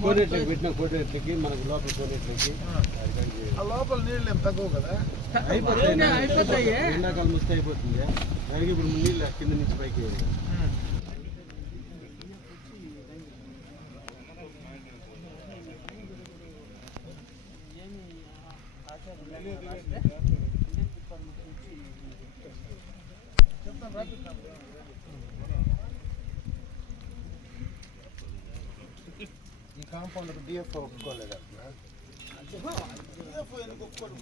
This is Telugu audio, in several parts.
కోనేట్లకి పెట్టిన కోనేట్లకి మనకు లోపల కోనేట్లకి ఆ లోపల నీళ్ళు ఏం తక్కువ కదా? అయిపోతాయి. ఎండాకాలం వస్తే అయిపోతుంది. దానికి ఇప్పుడు నీళ్ళు కింద నుంచి పైకి ఈ కాంపౌండ్ డిఎఫ్ ఒప్పుకోలేదు? డిఎఫ్ ఎందుకు ఒప్పుకోడు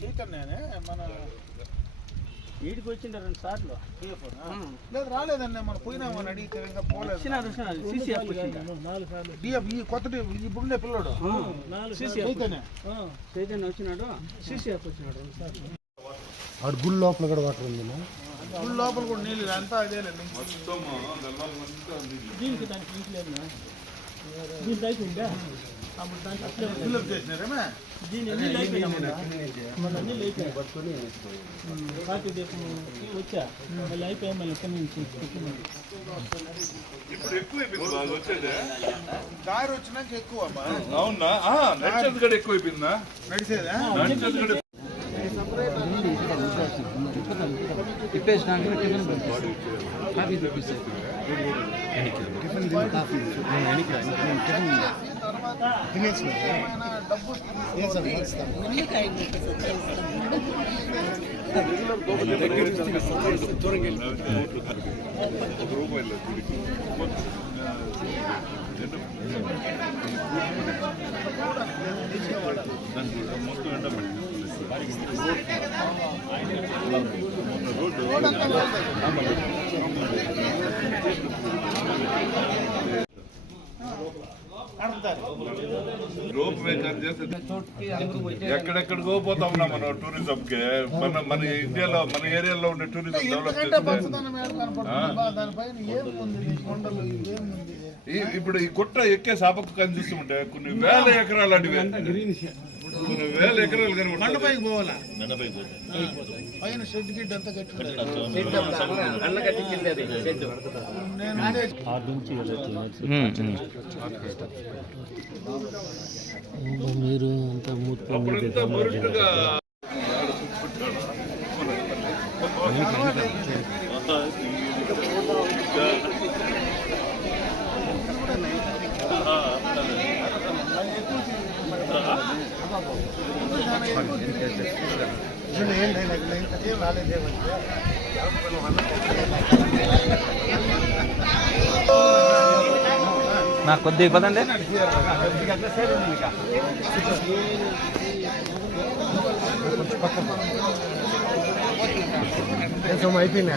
చైతన్యనే మన వీడికి వచ్చిండ రెండు సార్లు. డిఎఫ్ లేదు రాలేదండి మనం పోయినామని అడిగితే ఇంకా పోలేదు. డిఎఫ్ ఈ కొత్త DF, ఇప్పుడు ఉండే పిల్లడు చైతన్య. వచ్చినాడు సీసీఎఫ్ వచ్చినాడు రెండు సార్లు. ఆడు గుడి లోపల కూడా వాటర్ ఉంది ఫుల్ లోపల కూడా నీళ్ళు అంతా అదేలేండి దీనికి దానికి లింక్ లేదు. దీని అయిపోయిందా అప్పుడు దానికి అట్లే ఉంది. ఫిల్అప్ చేసినారేమే దీని అన్ని అయిపోయినా మన అన్ని అయిపోయాయి పార్టీ దీపం వచ్చా? మళ్ళీ అయిపోయాయి మళ్ళీ ఎక్కడి నుంచి. ఇప్పుడు ఎక్కువైపోయింది వాళ్ళు వచ్చేదే. దారి వచ్చినాక ఎక్కువ అమ్మా. అవునా? నడిచేది కూడా ఎక్కువైపోయిందా నడిచేదా? నడిచేది కూడా తిప్పేసినాక టిఫిన్ కాఫీ తెప్పిస్తాను కాఫీ ఒక రూపాయలు మొత్తం ఎండమండి ఎక్కడెక్కడికో పోతా ఉన్నాం మనం టూరిజం కి మన మన ఇండియాలో మన ఏరియాలో ఉండే టూరిజం డెవలప్ ఇప్పుడు ఈ గుట్ట ఎక్కే సాపకు కనిపిస్తుంటే కొన్ని వేల ఎకరాలు అడివి. వేల ఎకరాలు కనబడుతుంది కొండపైకి పోవాలా పైన షెడ్ గిడ్ అంతా కట్టి నేను ఉండే మీరు అంతా మూర్తి నాకు కొద్దిగా పదండి అయిపోయినా?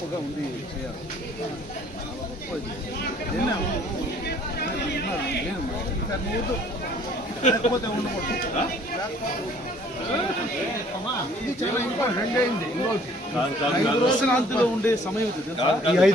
బాగా లేసే లేకపోతే ఉండకూడదు చాలా ఇంపార్టెంట్ అయింది ఐదు రోజుల అంతలో ఉండే సమయం ఇది తెలుసా? కాదు, కాదు.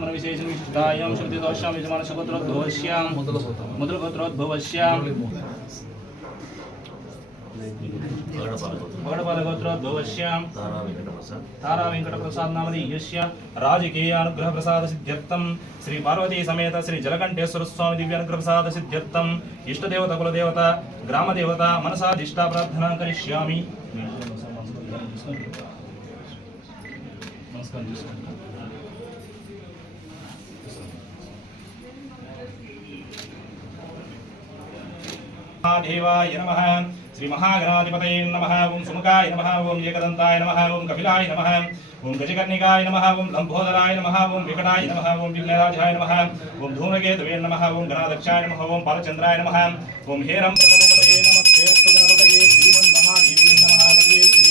ब्रह्मण विशेष निष्ठायां श्रुतिदोषां यजमानसगोत्रोद्भवस्यां मुद्रगोत्रोद्भवस्यां ముద్రగోత్రోద్భవస్యాం గౌడపాలగోత్రోద్భవస్యాం తారా వెంకట ప్రసాద్ నామది యస్య రాజకీయ అనుగ్రహ ప్రసాద సిద్ధ్యర్థం శ్రీ పార్వతీ సమేత శ్రీ జలకంఠేశ్వర స్వామి దివ్య అనుగ్రహ ప్రసాద సిద్ధ్యర్థం ఇష్టదేవత కులదేవత గ్రామదేవత మనసాధిష్టా ప్రార్థన కరిష్యామి. నమస్కారం నమ. శ్రీ మహాగణాధిపతయ నమ ఓం సుముఖాయ నమ ఓం ఏకదంతాయ నమ ఓం కపిలాయ నమ ఓం గజకర్ణికాయ నమ ఓం లంబోదరాయ నమ ఓం వికటాయ నమ ఓం విఘ్నరాజాయ నమ ఓం ధూమకేతవే నమ ఓం గణాధ్యక్షాయ నమ ఓం బాలచంద్రాయ నమ ఓం హేరం ప్రథమపతయే నమస్తేస్తు గణపతయే శ్రీమన్మహాదేవీ నమ సర్వే శ్రీ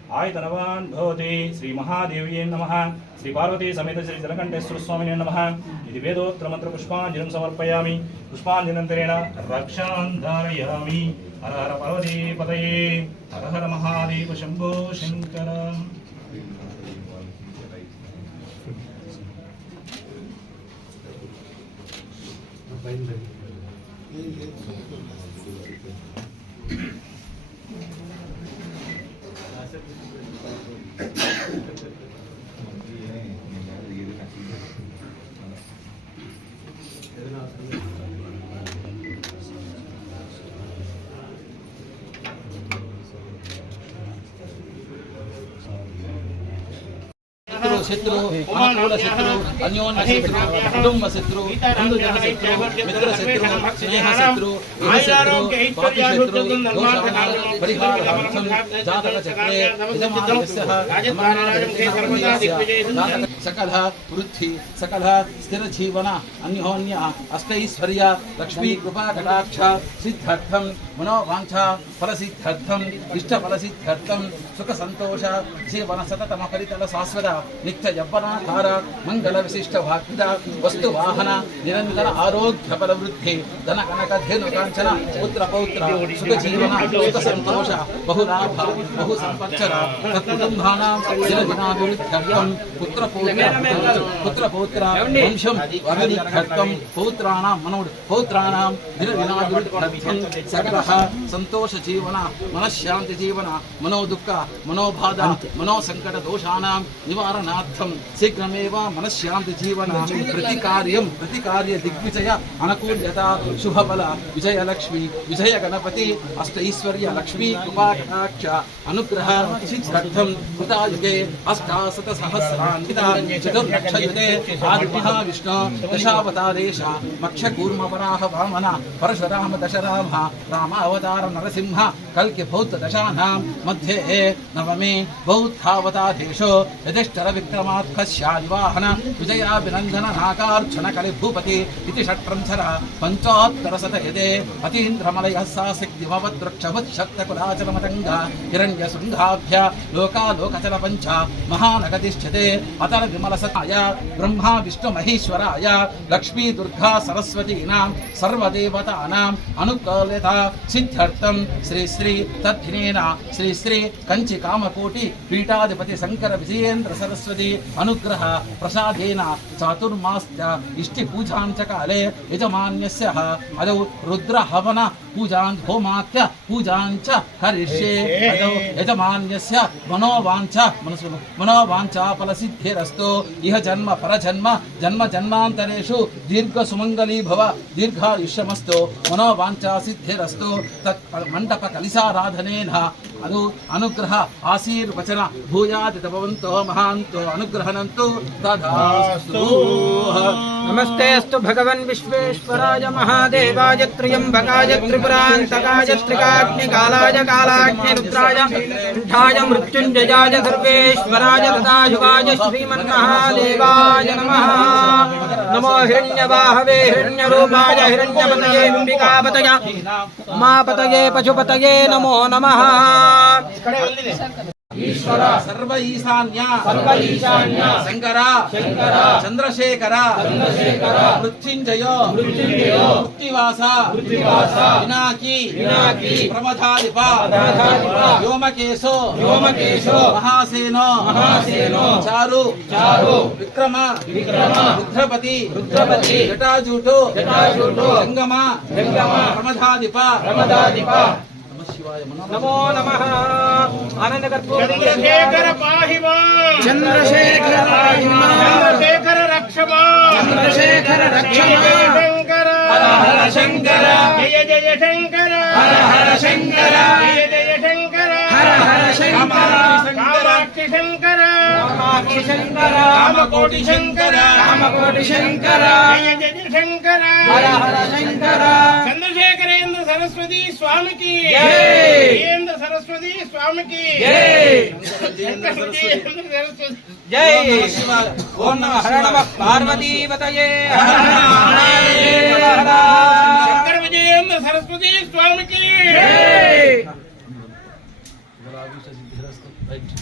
ఆయతనవాన్ భవతి శ్రీ మహాదేవ్యే నమ. శ్రీ పార్వతీ సమేత శ్రీ జనకంఠేశ్వర స్వామిని నమ. ఇది వేదోత్తర మంత్ర పుష్పాంజలిం సమర్పయామి. పుష్పాంజనంతరేణ రక్షాన్ ధారయామి. హర హర పర్వతీ పతయే. హర హర Mahadeva Shambho Shankara. Thank you. Thank you. శత్రు శత్రు అనుకూల శత్రు అన్యోన్య శత్రు కుటుంబ శత్రు బంధుజన శత్రు మిత్ర శత్రు స్నేహ శత్రు ఇహ శత్రు పాపి శత్రు జాతక చక్రే యజమానస్య జాతక सकल वृद्धि सकल स्थिर जीवन अन्योन अस्तश्वर्य लक्ष्मी कृपा कटाक्ष सकलः स्थिरजीवन, अन्योन्यः अष्टैश्वर्य, लक्ष्मीकृपाकटाक्ष, सिद्ध्यर्थं सुख सतोष जीवन सततम जीवनसततमपरितल शाश्वत नित्य यवनाकार मंगल विशिष्ट मङ्गलविशिष्टवाग्विद वस्तुवाहन निरंतर आरोग्य फलवृद्धि धन कनक धेनु कांचन पुत्र पौत्र सुख जीवन सुख सतोष बहुलाभ, बहुसम्पच्चर तत्कुटुम्बानां पुत्र पौत्र पुत्र पौत्र वंशम वगरि खत्वं पौत्राणां मनोड पौत्राणां निर्विनादुर्गुणत्वं सकलः सन्तोषजीवन मनःशान्तिजीवन मनोदुःख मनोबाधा मनोसङ्कटदोषाणां निवारणार्थं शीघ्रमेव मनःशान्तिजीवन प्रतिकार्यं प्रतिकार्यदिग्विजय अनुकूल्यता शुभबल विजयलक्ष्मी अनुग्रह सिद्धं कृतायुगे अष्टाशतसहस्रान्विता సంతోష జీవన మనశ్శాంతి చతుర్లక్షయుతే ఆదిమహా విష్ణు దశావతారేష మక్ష వామన పరశురామ దశరామ రామావతార నరసింహ కల్కి భౌత దశానాం మధ్యే నవమే బౌద్ధావతాధేషో యధిష్ఠర విక్రమాత్కస్యాదివాహన విజయాభినందన నాకార్చన కలి భూపతి ఇది షట్రంధర పంచోత్తర అతీంద్రమలయ సా హిరణ్య శృంగాభ్య లోకాలోకచల పంచ మహానగతిష్ఠతే అతల విమల సతాయ బ్రహ్మా విష్ణు మహేశ్వరాయ లక్ష్మీ దుర్గా సరస్వతీనాం సర్వదేవతానాం అనుకూలత సిద్ధ్యర్థం శ్రీ శ్రీ తద్ధినేన శ్రీ శ్రీ కంచి కామకోటి పీఠాధిపతి శంకర విజయేంద్ర సరస్వతి అనుగ్రహ ప్రసాదేన చాతుర్మాస్య ఇష్టి పూజాంచ కాలే యజమాన్యస్య అదౌ రుద్ర హవన పూజాం హోమాఖ్య పూజాంచ కరిష్యే అదౌ యజమాన్యస్య మనోవాంఛ మనసు మనోవాంఛా ఫలసిద్ధిరస్తో ఇహ జన్మ పరజన్మ జన్మ జన్మాంతరేషు దీర్ఘ సుమంగళీ భవ దీర్ఘాయుష్యమస్తో మనోవాంఛా సిద్ధిరస్తో తత్ మండప కలిసారాధనేన అను అనుగ్రహ ఆశీర్వచన భూయాది తపవంతో మహాంతో అనుగ్రహణంతో తదాస్తు. नमस्ते अस्तु भगवन् विश्वेश्वराय महादेवाय त्र्यम्बकाय त्रिपुरान्तकाय त्रिकाग्निकालाय कालाग्निरुद्राय कण्ठाय मृत्युञ्जयाय सर्वेश्वराय तथायुवाय श्रीमन्महादेवाय नमः नमो हिरण्यवाहवे हिरण्यरूपाय हिरण्यपतये अम्बिकापतय उमापतये पशुपतये नमो नमः ఈశ్వర సర్వ ఈశాన్య సర్వ ఈశాన్య శంకర శంకర చంద్రశేఖర చంద్రశేఖర మృత్యుంజయ మృత్యుంజయ మృత్యువాస మృత్యువాస వినాకి వినాకి ప్రమథాధిప ప్రమథాధిప వ్యోమకేశో వ్యోమకేశో మహాసేనో మహాసేనో చారు చారు విక్రమ విక్రమ రుద్రపతి రుద్రపతి జంగమ జంగమ శివాయ నమో నమః. ఆనంద చంద్రశేఖర పాహివా చంద్రశేఖర పాహివా చంద్రశేఖర రక్షమా చంద్రశేఖర రక్షమా శంకర. హర హర శంకర. జయ జయ శంకర. హర హర శంకర. జయ జయ శంకర. హర హర శంకర. కామాక్షి శంకర. కామాక్షి శంకర. కామకోటి శంకర. కామకోటి శంకర. జయ జయ శంకర. హర హర శంకర. చంద్రశేఖర సరస్వతి స్వామికి. జయేంద్ర సరస్వతి స్వామికి. జై! ఓం నమ హర పార్వతీపతయే. శంకర విజయేంద్ర సరస్వతి స్వామికి.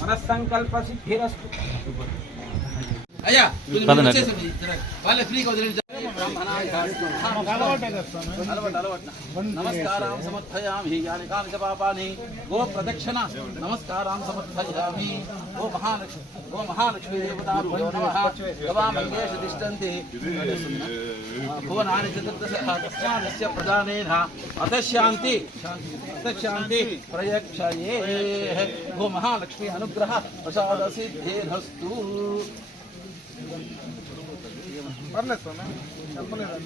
మనస్సంకల్ప సిద్ధిరస్తు. అయ్యా వాళ్ళ ఫ్రీగా వదిలేదు नमस्कार समर्थयामी, यानिकानि च गो प्रदक्षिण नमस्कार समर्थयामी। गो महालक्ष्मी गो महालक्ष्मी देवताभ्यो नमः गवामङ्गेषु तिष्ठन्ति। भुवनानि चतुर्दशस्य प्रदानेन गो महालक्ष्मी अनुग्रह प्रसादसिद्धेरस्तु Parle. అనుగ్రహ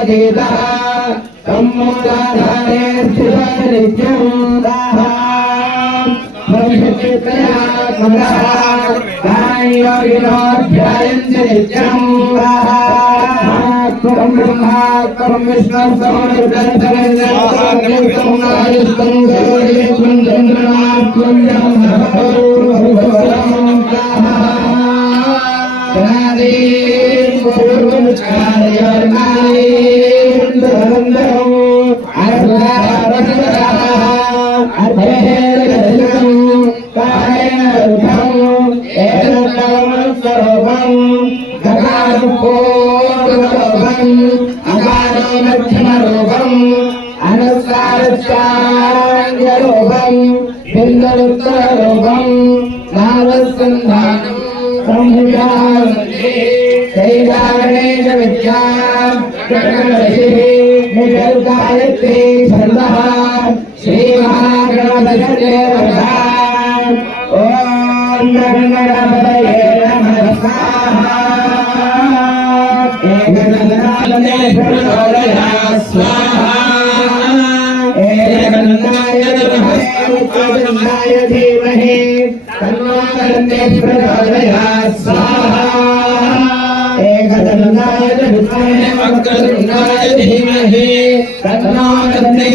కంకాలత్రయా వేదా సమ్మోదాధారే స్థిత నిత్యం భవిష్యత్తుత్రయా కమలః యోగినోధ్యాయంతి నిత్యం పరం బ్రహ్మాత్మరం అకారో మధ్యమ రూపం అనుసారూపం బిందురుత్తరూపం నారసంధానం శైలాగణేశ విద్యా ఏకదంతాయ స్వాహా ఏకదంతాయ ఏకదంతాయ ధీమహి తన్నో కర్ణే ప్రచోదయాత్ స్వాహా ఏకదంతాయ విద్మహే వక్రతుండాయ ధీమహి తన్నో కర్ణే